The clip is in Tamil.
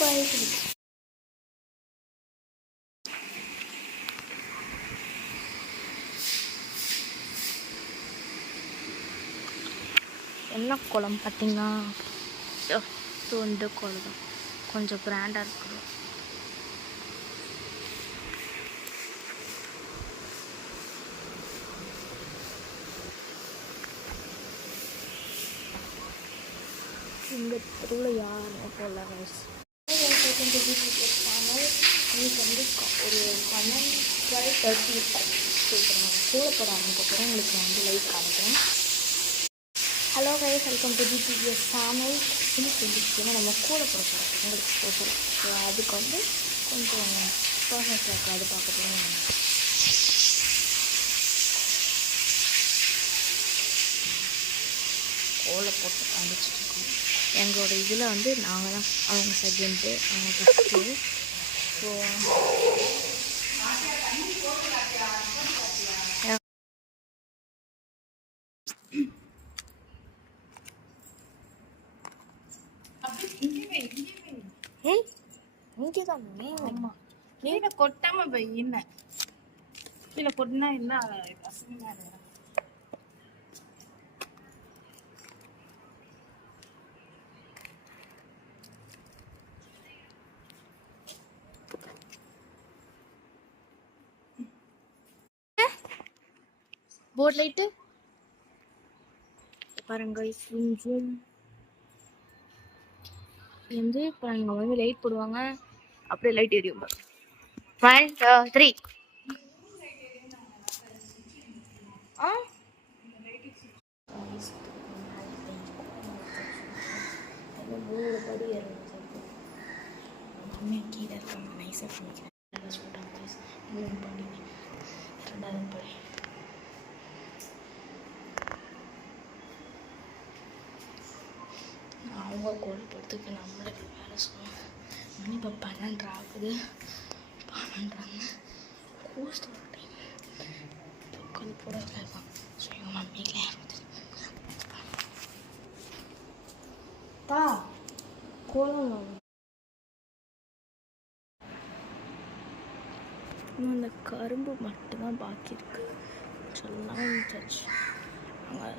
போயிட்டு என்ன குளம் பார்த்தீங்கன்னா தோண்டு குளம் தான், கொஞ்சம் பிராண்டாக இருக்கிறோம். இங்கே தெருவில் யாரும் போல ரைஸ் இன்னைக்கு வந்து ஒரு 12:30 இருக்கும். ஸோ இப்போ நான் கூட போட ஆரம்பிக்கப்புறம் உங்களுக்கு வந்து லைவ் காமிக்கிறேன். Hello guys, welcome to DTS channel. இன்னைக்கு வந்து நம்ம கூட போட போகிறோம் உங்களுக்கு ஸ்பெஷல். ஸோ அதுக்கு வந்து கொஞ்சம் பர்சன்ஸ் இருக்குது, அது பார்க்க போகிறோம். கோலை போட்டு காமிச்சிட்ருக்கோம். எங்களோட இதில் வந்து நாங்கள் தான் அவங்க செகண்டு, அவங்க ஃபஸ்ட்டு. ஸோ ஏய் இங்கே தான் ஆமாம், கீழே கொட்டாமல் என்ன கீழே கொட்டினா என்ன அசிங்கமாக இருக்கும். போர்ட் லைட்டு பாருங்க. வந்து இப்போ இங்கே வந்து லைட் போடுவாங்க, அப்படியே லைட் எரியும். 1 2 3 படி மம்மி கீழே இருக்காங்க. நைஸாக பண்ணிக்கிறேன். சொல்லிட்டாங்க ப்ளீஸ். 3 படி 2வது படி. அவங்க கோல் போகிறதுக்கு நம்மளுக்கு வேலை சொல்லுவாங்க. மணி இப்போ 12 ஆகுது. 12 கோஸ்ட் டைம் உட்காந்து போட இருக்காங்க. ஸோ எங்கள் மம்மிக்கு பா கோலம் இன்னும் அந்த கரும்பு மட்டும்தான் பாக்கி இருக்கு. சொல்லலாம் முடிச்சாச்சு. அங்கே